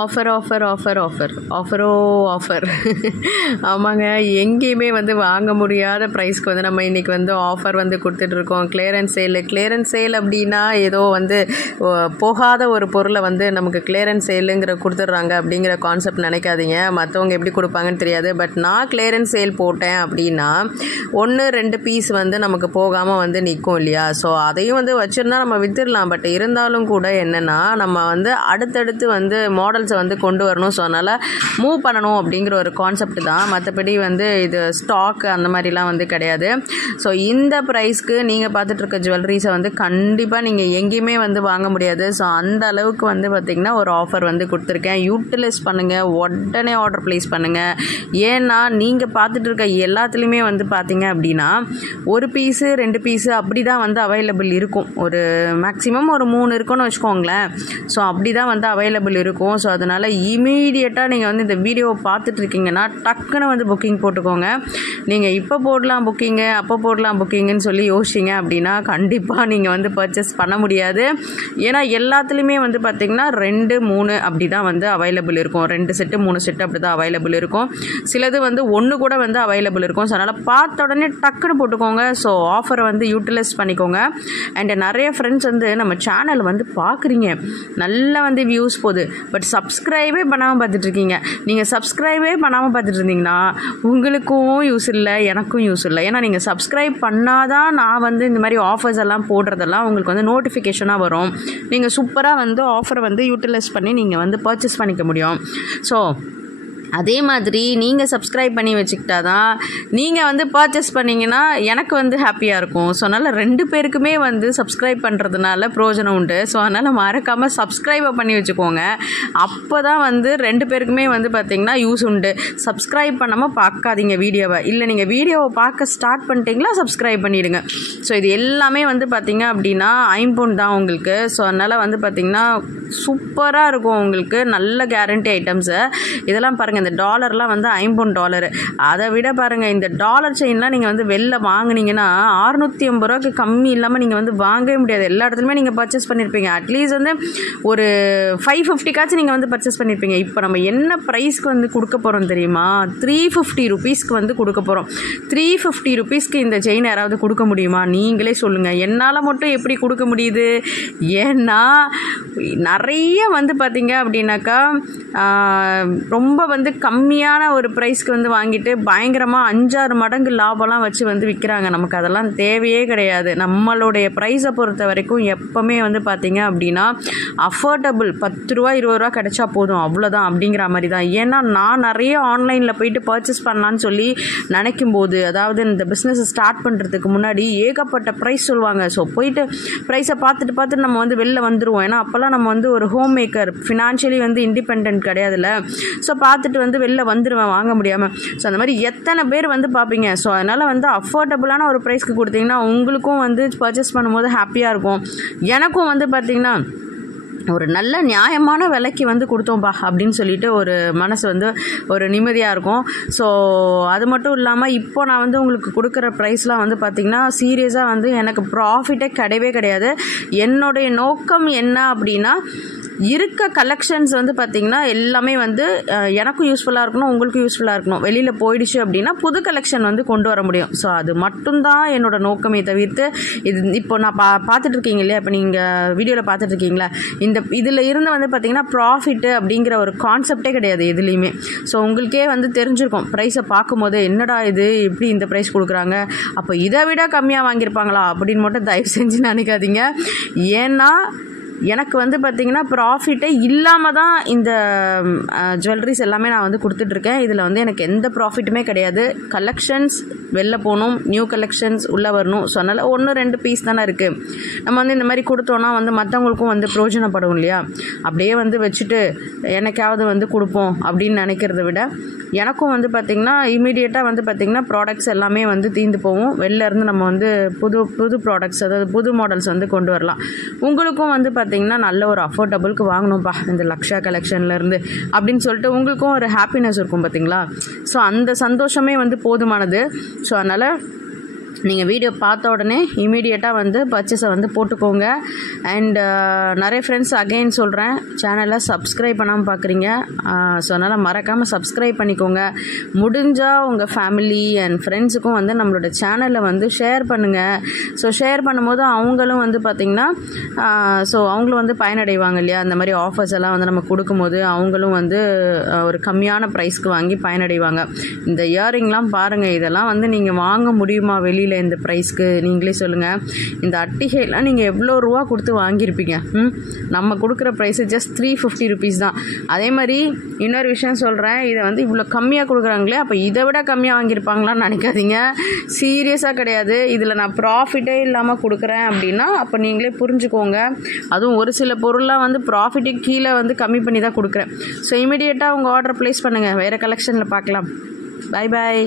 Offer offer offer offer ஆஃபரோ offer. ஆமாங்க, எங்கேயுமே வந்து வாங்க முடியாத ப்ரைஸ்க்கு வந்து நம்ம இன்றைக்கி வந்து ஆஃபர் வந்து கொடுத்துட்ருக்கோம். கிளியரன்ஸ் சேல் அப்படின்னா ஏதோ வந்து போகாத ஒரு பொருளை வந்து நமக்கு கிளியரன்ஸ் சேலுங்கிற கொடுத்துட்றாங்க அப்படிங்கிற கான்செப்ட் நினைக்காதீங்க. மற்றவங்க எப்படி கொடுப்பாங்கன்னு தெரியாது. பட் நான் கிளியரன்ஸ் சேல் போட்டேன் அப்படின்னா 1-2 பீஸ் வந்து நமக்கு போகாமல் வந்து நிற்கும் இல்லையா? ஸோ அதையும் வந்து வச்சுருந்தா நம்ம விற்றுடலாம். பட் இருந்தாலும் கூட என்னென்னா நம்ம வந்து அடுத்தடுத்து வந்து மாடல்ஸை வந்து கொண்டு வரணும். ஸோ அதனால் மூவ் பண்ணணும் அப்படிங்கிற ஒரு கான்செப்ட் தான். மற்றபடி வந்து இது ஸ்டாக் அந்த மாதிரிலாம் வந்து கிடையாது. ஸோ இந்த ப்ரைஸ்க்கு நீங்கள் பார்த்துட்ருக்க ஜுவல்லரிஸை வந்து கண்டிப்பாக நீங்கள் எங்கேயுமே வந்து வாங்க முடியாது. ஸோ அந்த அளவுக்கு வந்து பார்த்திங்கன்னா ஒரு ஆஃபர் வந்து கொடுத்துருக்கேன். யூட்டிலைஸ் பண்ணுங்கள், உடனே ஆர்டர் ப்ளேஸ் பண்ணுங்கள். ஏன்னா நீங்கள் பார்த்துட்ருக்க எல்லாத்துலேயுமே வந்து பார்த்திங்க அப்படின்னா 1 பீஸு 2 பீஸு அப்படி தான் வந்து அவைலபிள் இருக்கும். ஒரு மேக்ஸிமம் ஒரு 3 இருக்குன்னு வச்சுக்கோங்களேன். ஸோ அப்படி தான் வந்து அவைலபிள் இருக்கும். ஸோ அதனால் இமீடியட்டாக நீங்கள் வந்து இந்த வீடியோவை பார்த்துட்ருக்கீங்கன்னா டக்குன்னு வந்து புக்கிங் போட்டுக்கோங்க. நீங்கள் இப்போ போடலாம் புக்கிங்கு, அப்போ போடலாம் புக்கிங்குன்னு சொல்லி யோசிச்சிங்க அப்படின்னா கண்டிப்பாக நீங்கள் வந்து பர்ச்சேஸ் பண்ண முடியாது. ஏன்னா எல்லாத்துலேயுமே வந்து பார்த்திங்கன்னா 2-3 அப்படி தான் வந்து அவைலபிள் இருக்கும். 2 செட்டு 3 செட்டு அப்படி தான் அவைலபிள் இருக்கும். சிலது வந்து 1 கூட வந்து அவைலபிள் இருக்கும். ஸோ அதனால் பார்த்த உடனே டக்குன்னு போட்டுக்கோங்க. ஸோ ஆஃபரை வந்து யூட்டிலைஸ் பண்ணிக்கோங்க. அண்ட் நிறைய ஃப்ரெண்ட்ஸ் வந்து நம்ம சேனல் வந்து பார்க்குறீங்க, நல்லா வந்து வியூஸ் போகுது, பட் சப்ஸ்கிரைபே பண்ணாமல் பார்த்துட்ருக்கீங்க. நீங்கள் சப்ஸ்கிரைபே பண்ணாமல் பார்த்துட்டு இருந்தீங்கன்னா உங்களுக்கும் யூஸ் இல்லை, எனக்கும் யூஸ் இல்லை. ஏன்னா நீங்கள் சப்ஸ்கிரைப் பண்ணாதான் நான் வந்து இந்த மாதிரி ஆஃபர்ஸ் எல்லாம் போடுறதெல்லாம் உங்களுக்கு வந்து நோட்டிஃபிகேஷனாக வரும். நீங்கள் சூப்பராக வந்து ஆஃபரை வந்து யூட்டிலைஸ் பண்ணி நீங்கள் வந்து பர்ச்சேஸ் பண்ணிக்க முடியும். ஸோ அதே மாதிரி நீங்கள் சப்ஸ்கிரைப் பண்ணி வச்சுக்கிட்டா தான் நீங்கள் வந்து பர்ச்சேஸ் பண்ணிங்கன்னா எனக்கு வந்து ஹாப்பியாக இருக்கும். ஸோ அதனால் 2 பேருக்குமே வந்து சப்ஸ்கிரைப் பண்ணுறதுனால பிரயோஜனம் உண்டு. ஸோ அதனால் மறக்காமல் சப்ஸ்கிரைபை பண்ணி வச்சுக்கோங்க. அப்போ தான் வந்து 2 பேருக்குமே வந்து பார்த்திங்கன்னா யூஸ் உண்டு. சப்ஸ்கிரைப் பண்ணாமல் பார்க்காதீங்க வீடியோவை. இல்லை நீங்கள் வீடியோவை பார்க்க ஸ்டார்ட் பண்ணிட்டீங்களா சப்ஸ்கிரைப் பண்ணிவிடுங்க. ஸோ இது எல்லாமே வந்து பார்த்திங்க அப்படின்னா ஐம்பொன் தான் உங்களுக்கு. ஸோ அதனால் வந்து பார்த்திங்கன்னா சூப்பராக இருக்கும் உங்களுக்கு. நல்ல கேரண்டி ஐட்டம்ஸு இதெல்லாம் பாருங்கள். இந்த டாலர்லாம் வந்து $50. அதை விட பாருங்கள், இந்த டாலர் செயின்லாம் நீங்கள் வந்து வெளில வாங்கினீங்கன்னா 650 ரூபாய்க்கு கம்மி இல்லாமல் நீங்கள் வந்து வாங்கவே முடியாது. எல்லா இடத்துலையுமே நீங்கள் பர்ச்சேஸ் பண்ணியிருப்பீங்க. அட்லீஸ்ட் வந்து ஒரு 550 நீங்கள் வந்து பர்ச்சேஸ் பண்ணியிருப்பீங்க. இப்போ நம்ம என்ன ப்ரைஸ்க்கு வந்து கொடுக்க போகிறோம் தெரியுமா? 350 ருபீஸ்க்கு வந்து கொடுக்க போகிறோம். 350 ருபீஸ்க்கு இந்த செயின் யாராவது கொடுக்க முடியுமா? நீங்களே சொல்லுங்கள். என்னால் மட்டும் எப்படி கொடுக்க முடியுது? ஏன்னா நிறைய வந்து பார்த்தீங்க அப்படின்னாக்கா ரொம்ப வந்து கம்மியான ஒரு ப்ரைஸ்க்கு வந்து வாங்கிட்டு பயங்கரமாக 5-6 மடங்கு லாபம்லாம் வச்சு வந்து விற்கிறாங்க. நமக்கு அதெல்லாம் தேவையே கிடையாது. நம்மளுடைய ப்ரைஸை பொறுத்த வரைக்கும் எப்போவுமே வந்து பார்த்திங்க அப்படின்னா அஃபோர்டபுள் 10 ரூபா 20 ரூபா கிடைச்சா போதும், அவ்வளோதான் அப்படிங்கிற மாதிரி தான். ஏன்னா நான் நிறைய ஆன்லைனில் போயிட்டு பர்ச்சேஸ் பண்ணலான்னு சொல்லி நினைக்கும் போது, அதாவது இந்த பிஸ்னஸை ஸ்டார்ட் பண்ணுறதுக்கு முன்னாடி ஏகப்பட்ட ப்ரைஸ் சொல்லுவாங்க. ஸோ போயிட்டு ப்ரைஸை பார்த்துட்டு நம்ம வந்து வெளில வந்துடுவோம். ஏன்னா அப்போல்லாம் நம்ம வந்து ஒரு ஹோம் மேக்கர், ஃபினான்ஷியலி வந்து இண்டிபெண்ட் கிடையாதுல்ல. ஸோ பார்த்துட்டு வந்து வெளில வந்துடுவேன் வாங்க முடியாமல். ஸோ அந்த மாதிரி எத்தனை பேர் வந்து பார்ப்பீங்க. ஸோ அதனால் வந்து அஃபோர்டபுளான ஒரு ப்ரைஸ்க்கு கொடுத்தீங்கன்னா உங்களுக்கும் வந்து பர்ச்சேஸ் பண்ணும்போது ஹாப்பியாக இருக்கும். எனக்கும் வந்து பார்த்திங்கன்னா ஒரு நல்ல நியாயமான விலைக்கு வந்து கொடுத்தோம்பா அப்படின்னு சொல்லிட்டு ஒரு மனசு வந்து ஒரு நிம்மதியாக இருக்கும். ஸோ அது மட்டும் இல்லாமல் இப்போ நான் வந்து உங்களுக்கு கொடுக்குற ப்ரைஸ்லாம் வந்து பார்த்திங்கன்னா சீரியஸாக வந்து எனக்கு ப்ராஃபிட்டே கிடையவே கிடையாது. என்னுடைய நோக்கம் என்ன அப்படின்னா இருக்க கலெக்ஷன்ஸ் வந்து பார்த்திங்கன்னா எல்லாமே வந்து எனக்கும் யூஸ்ஃபுல்லாக இருக்கணும், உங்களுக்கும் யூஸ்ஃபுல்லாக இருக்கணும். வெளியில் போயிடுச்சு அப்படின்னா புது கலெக்ஷன் வந்து கொண்டு வர முடியும். ஸோ அது மட்டும்தான் என்னோட நோக்கமே தவிர்த்து இது இப்போ நான் பார்த்துட்ருக்கீங்க இல்லையா, இப்போ நீங்கள் வீடியோவில் பார்த்துட்ருக்கீங்களா, இதில் இருந்து வந்து பார்த்திங்கன்னா ப்ராஃபிட்டு அப்படிங்கிற ஒரு கான்செப்டே கிடையாது எதுலேயுமே. ஸோ உங்களுக்கே வந்து தெரிஞ்சிருக்கும் ப்ரைஸை பார்க்கும்போது என்னடா இது இப்படி இந்த ப்ரைஸ் கொடுக்குறாங்க, அப்போ இதை விட கம்மியாக வாங்கியிருப்பாங்களா அப்படின்னு மட்டும் தயவு செஞ்சு நினைக்காதீங்க. ஏன்னா எனக்கு வந்து பார்த்திங்கன்னா ப்ராஃபிட்டே இல்லாமல் தான் இந்த ஜுவல்லரிஸ் எல்லாமே நான் வந்து கொடுத்துட்ருக்கேன். இதில் வந்து எனக்கு எந்த ப்ராஃபிட்டுமே கிடையாது. கலெக்ஷன்ஸ் வெளில போகணும், நியூ கலெக்ஷன்ஸ் உள்ளே வரணும். ஸோ அதனால் 1-2 பீஸ் தானே இருக்குது. நம்ம வந்து இந்த மாதிரி கொடுத்தோன்னா வந்து மற்றவங்களுக்கும் வந்து பிரயோஜனப்படும் இல்லையா? அப்படியே வந்து வச்சுட்டு எனக்காவது வந்து கொடுப்போம் அப்படின்னு நினைக்கிறத விட எனக்கும் வந்து பார்த்திங்கன்னா இமீடியட்டாக வந்து பார்த்திங்கன்னா ப்ராடக்ட்ஸ் எல்லாமே வந்து தீர்ந்து போகும். வெளில இருந்து நம்ம வந்து புது ப்ராடக்ட்ஸ், அதாவது புது மாடல்ஸ் வந்து கொண்டு வரலாம். உங்களுக்கும் வந்து பார்த்திங்கன்னா நல்ல ஒரு அஃபோர்டபுளுக்கு வாங்கணும்ப்பா இந்த லக்ஷா கலெக்ஷன்லேருந்து அப்படின்னு சொல்லிட்டு உங்களுக்கும் ஒரு ஹாப்பினஸ் இருக்கும் பார்த்திங்களா. ஸோ அந்த சந்தோஷமே வந்து போதுமானது. ஸோ அதனால் நீங்கள் வீடியோ பார்த்த உடனே இமீடியட்டாக வந்து பர்ச்சேஸை வந்து போட்டுக்கோங்க. அண்ட் நிறைய ஃப்ரெண்ட்ஸ் அகெயின் சொல்கிறேன், சேனலை சப்ஸ்கிரைப் பண்ணாமல் பார்க்குறீங்க. ஸோ அதனால் மறக்காமல் சப்ஸ்கிரைப் பண்ணிக்கோங்க. முடிஞ்சால் உங்கள் ஃபேமிலி அண்ட் ஃப்ரெண்ட்ஸுக்கும் வந்து நம்மளோட சேனலை வந்து ஷேர் பண்ணுங்கள். ஸோ ஷேர் பண்ணும்போது அவங்களும் வந்து பார்த்திங்கன்னா ஸோ அவங்களும் வந்து பயனடைவாங்க இல்லையா. அந்த மாதிரி ஆஃபர்ஸ் எல்லாம் வந்து நம்ம கொடுக்கும்போது அவங்களும் வந்து ஒரு கம்மியான ப்ரைஸ்க்கு வாங்கி பயனடைவாங்க. இந்த இயரிங்லாம் பாருங்கள், இதெல்லாம் வந்து நீங்கள் வாங்க முடியுமா வெளியில் இந்த ப்ரைஸ்க்கு? நீங்களே சொல்லுங்கள். இந்த அட்டிகைலாம் நீங்கள் எவ்வளோ ரூபா கொடுத்து வாங்கியிருப்பீங்க? நம்ம கொடுக்குற ப்ரைஸு ஜஸ்ட் 350 rupees தான். அதே மாதிரி இன்னொரு விஷயம் சொல்கிறேன், இதை வந்து இவ்வளோ கம்மியாக கொடுக்குறாங்களே, அப்போ இதை விட கம்மியாக வாங்கியிருப்பாங்களான்னு நினைக்காதீங்க. சீரியஸாக கிடையாது. இதில் நான் ப்ராஃபிட்டே இல்லாமல் கொடுக்குறேன் அப்படின்னா அப்போ நீங்களே புரிஞ்சுக்கோங்க. அதுவும் ஒரு சில பொருள்லாம் வந்து ப்ராஃபிட்டுக்கு கீழே வந்து கம்மி பண்ணி தான் கொடுக்குறேன். ஸோ இமீடியட்டாக உங்கள் ஆர்டர் ப்ளேஸ் பண்ணுங்கள். வேறு கலெக்ஷனில் பார்க்கலாம். Bye bye.